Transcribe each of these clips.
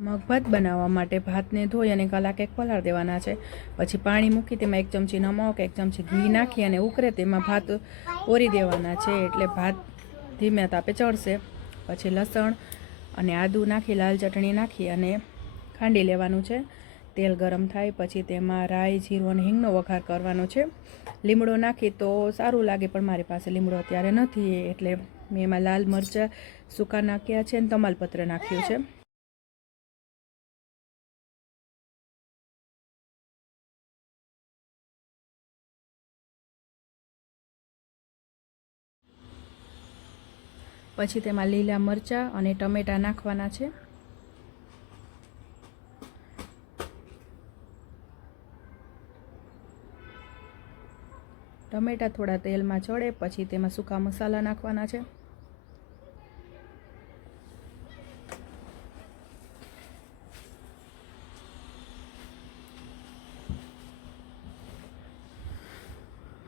મગ ભાત બનાવવા માટે ભાતને ધોઈ અને કલાક એક પલાળ દેવાના છે। પછી પાણી મૂકી તેમાં 1 ચમચી નમક 1 ચમચી ઘી નાખી અને ઉકળે તેમાં ભાત ઓરી દેવાના છે, એટલે ભાત ધીમે તાપે ચડશે। પછી લસણ અને આદું નાખી લાલ ચટણી નાખી અને ખાંડી લેવાનું છે। તેલ ગરમ થાય પછી તેમાં રાઈ જીરું અને હિંગનો વઘાર કરવાનો છે। લીમડો નાખી તો સારું લાગે, પણ મારી પાસે લીમડો અત્યારે નથી, એટલે મેં એમાં લાલ મરચાં સૂકા નાખ્યા છે અને તમાલપત્ર નાખ્યું છે। પછી તેમાં લીલા મરચાં અને ટમેટાં નાખવાના છે। ટમેટાં થોડા તેલમાં ચડે પછી તેમાં સૂકા મસાલા નાખવાના છે।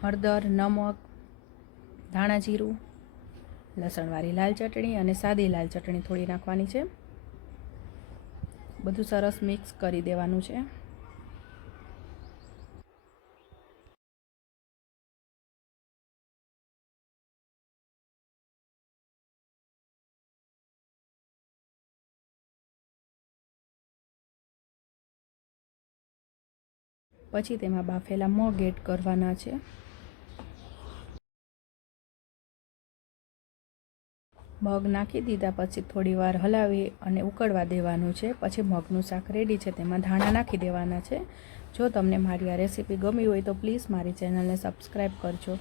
હળદર, નમક, ધાણા જીરું, લસણવાળી લાલ ચટણી અને સાદી લાલ ચટણી થોડી નાખવાની છે। બધું સરસ મિક્સ કરી દેવાનું છે। પછી તેમાં બાફેલા મગ એડ કરવાના છે। મગ નાખી દીધા પછી થોડી વાર હલાવી અને ઉકળવા દેવાનું છે। પછી મગનું શાક રેડી છે, તેમાં ધાણા નાખી દેવાના છે। જો તમને મારી આ રેસીપી ગમી હોય તો પ્લીઝ મારી ચેનલને સબસ્ક્રાઈબ કરજો।